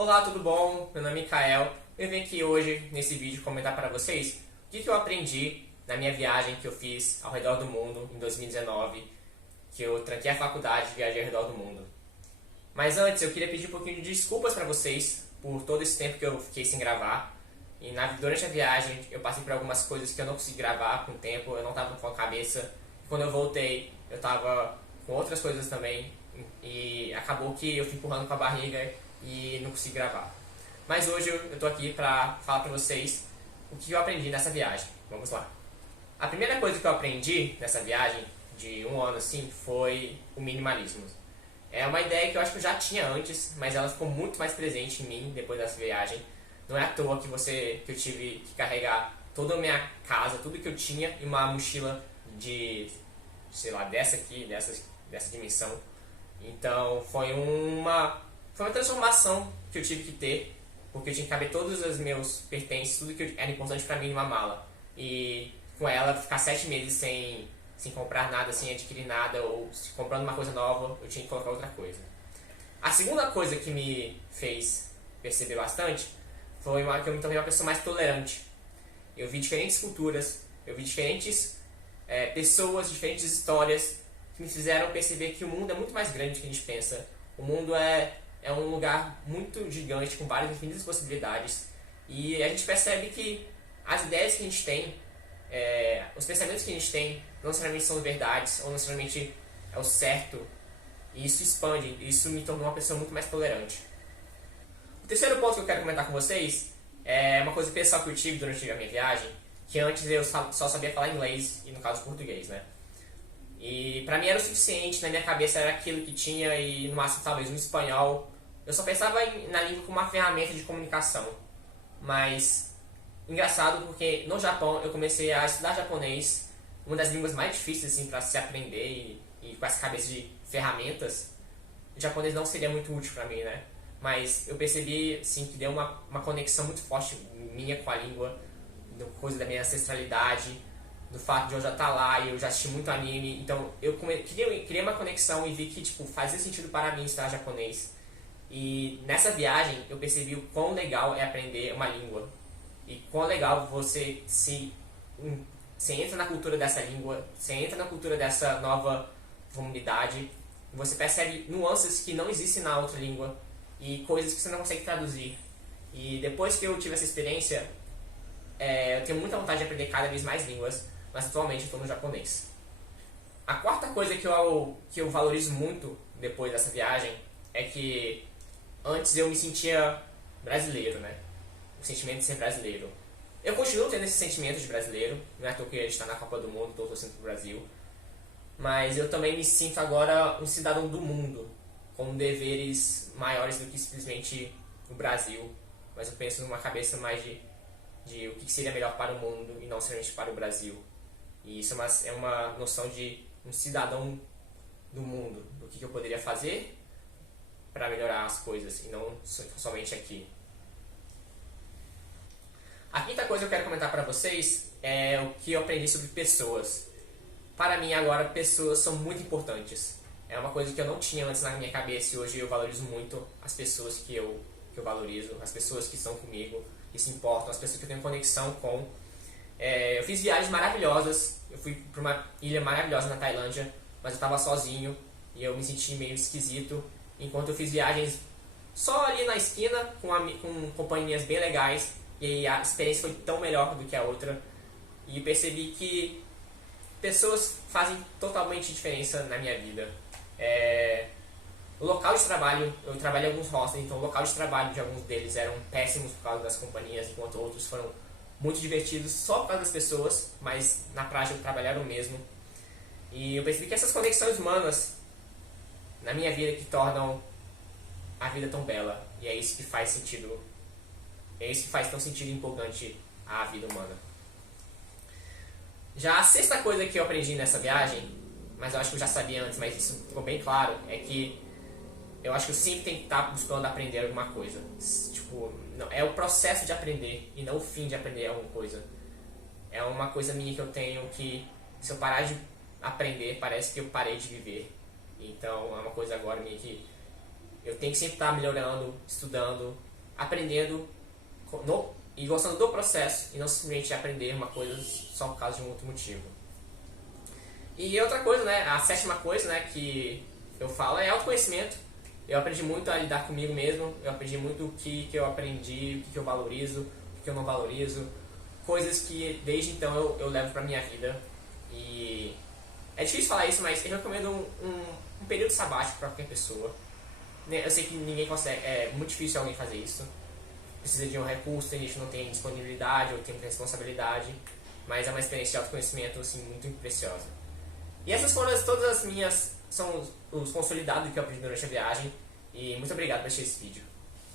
Olá, tudo bom? Meu nome é Mikael. Eu vim aqui hoje, nesse vídeo, comentar para vocês o que eu aprendi na minha viagem que eu fiz ao redor do mundo em 2019, que eu tranquei a faculdade e viajei ao redor do mundo. Mas antes, eu queria pedir um pouquinho de desculpas para vocês por todo esse tempo que eu fiquei sem gravar. E durante a viagem, eu passei por algumas coisas que eu não consegui gravar com o tempo, eu não estava com a cabeça. Quando eu voltei, eu estava com outras coisas também, e acabou que eu fui empurrando com a barriga e não consegui gravar. Mas hoje eu tô aqui pra falar pra vocês o que eu aprendi nessa viagem. Vamos lá. A primeira coisa que eu aprendi nessa viagem de um ano assim foi o minimalismo. É uma ideia que eu acho que eu já tinha antes, mas ela ficou muito mais presente em mim depois dessa viagem. Não é à toa que eu tive que carregar toda a minha casa, tudo que eu tinha em uma mochila de, sei lá, dessa dimensão. Então foi uma transformação que eu tive que ter, porque eu tinha que caber todos os meus pertences, tudo que era importante pra mim numa mala. E com ela, ficar 7 meses sem comprar nada, sem adquirir nada, ou comprando uma coisa nova, eu tinha que colocar outra coisa. A segunda coisa que me fez perceber bastante foi que eu me tornei uma pessoa mais tolerante. Eu vi diferentes culturas, eu vi diferentes pessoas, diferentes histórias, que me fizeram perceber que o mundo é muito mais grande do que a gente pensa. O mundo é um lugar muito gigante, com várias infinitas possibilidades. E a gente percebe que as ideias que a gente tem, os pensamentos que a gente tem, não necessariamente são verdades, ou não necessariamente é o certo. E isso expande, isso me tornou uma pessoa muito mais tolerante. O terceiro ponto que eu quero comentar com vocês é uma coisa pessoal que eu tive durante a minha viagem, que antes eu só sabia falar inglês, e no caso português, né? E pra mim era o suficiente, na minha cabeça era aquilo que tinha, e no máximo talvez um espanhol. Eu só pensava na língua como uma ferramenta de comunicação. Mas engraçado porque no Japão eu comecei a estudar japonês, uma das línguas mais difíceis assim para se aprender, e com essa cabeça de ferramentas, o japonês não seria muito útil para mim, né? Mas eu percebi assim, que deu uma conexão muito forte minha com a língua, coisa da minha ancestralidade, do fato de eu já estar lá e eu já assisti muito anime. Então eu criei uma conexão e vi que tipo, fazia sentido para mim estudar japonês. E nessa viagem eu percebi o quão legal é aprender uma língua. E quão legal você entra na cultura dessa língua, você entra na cultura dessa nova comunidade, você percebe nuances que não existem na outra língua e coisas que você não consegue traduzir. E depois que eu tive essa experiência, eu tenho muita vontade de aprender cada vez mais línguas, mas atualmente eu estou no japonês. A quarta coisa que eu valorizo muito depois dessa viagem é que antes eu me sentia brasileiro, né? O sentimento de ser brasileiro. Eu continuo tendo esse sentimento de brasileiro, não é à toa que a gente está na Copa do Mundo, estou torcendo pro Brasil. Mas eu também me sinto agora um cidadão do mundo, com deveres maiores do que simplesmente o Brasil. Mas eu penso numa cabeça mais de o que seria melhor para o mundo e não somente para o Brasil. E isso é uma noção de um cidadão do mundo, do que eu poderia fazer para melhorar as coisas e não somente aqui. A quinta coisa que eu quero comentar para vocês é o que eu aprendi sobre pessoas. Para mim agora, pessoas são muito importantes. É uma coisa que eu não tinha antes na minha cabeça e hoje eu valorizo muito as pessoas que eu valorizo, as pessoas que estão comigo, que se importam, as pessoas que eu tenho conexão com. Eu fiz viagens maravilhosas, eu fui para uma ilha maravilhosa na Tailândia, mas eu estava sozinho e eu me senti meio esquisito, enquanto eu fiz viagens só ali na esquina, com companhias bem legais, e a experiência foi tão melhor do que a outra. E percebi que pessoas fazem totalmente diferença na minha vida. O local de trabalho, eu trabalhei em alguns hostels, então o local de trabalho de alguns deles eram péssimos por causa das companhias, enquanto outros foram muito divertidos só por causa das pessoas, mas na prática trabalharam mesmo. E eu percebi que essas conexões humanas na minha vida que tornam a vida tão bela, e é isso que faz sentido, é isso que faz tão sentido e empolgante a vida humana. Já a sexta coisa que eu aprendi nessa viagem, mas eu acho que eu já sabia antes, mas isso ficou bem claro, é que eu acho que eu sempre tenho que estar buscando aprender alguma coisa. Tipo, não, é o processo de aprender e não o fim de aprender alguma coisa. É uma coisa minha que eu tenho que, se eu parar de aprender, parece que eu parei de viver. Então é uma coisa agora minha que eu tenho que sempre estar melhorando, estudando, aprendendo e gostando do processo e não simplesmente aprender uma coisa só por causa de um outro motivo. E outra coisa, né, a sétima coisa, né, que eu falo é autoconhecimento. Eu aprendi muito a lidar comigo mesmo, eu aprendi muito o que eu aprendi, o que eu valorizo, o que eu não valorizo, coisas que desde então eu levo pra minha vida. E é difícil falar isso, mas eu recomendo um período sabático pra qualquer pessoa. Eu sei que ninguém consegue, é muito difícil alguém fazer isso. Precisa de um recurso, tem gente que não tem disponibilidade ou tem muita responsabilidade, mas é uma experiência de autoconhecimento assim, muito preciosa. E essas foram todas as minhas, são os consolidados que eu aprendi durante a viagem, e muito obrigado por assistir esse vídeo.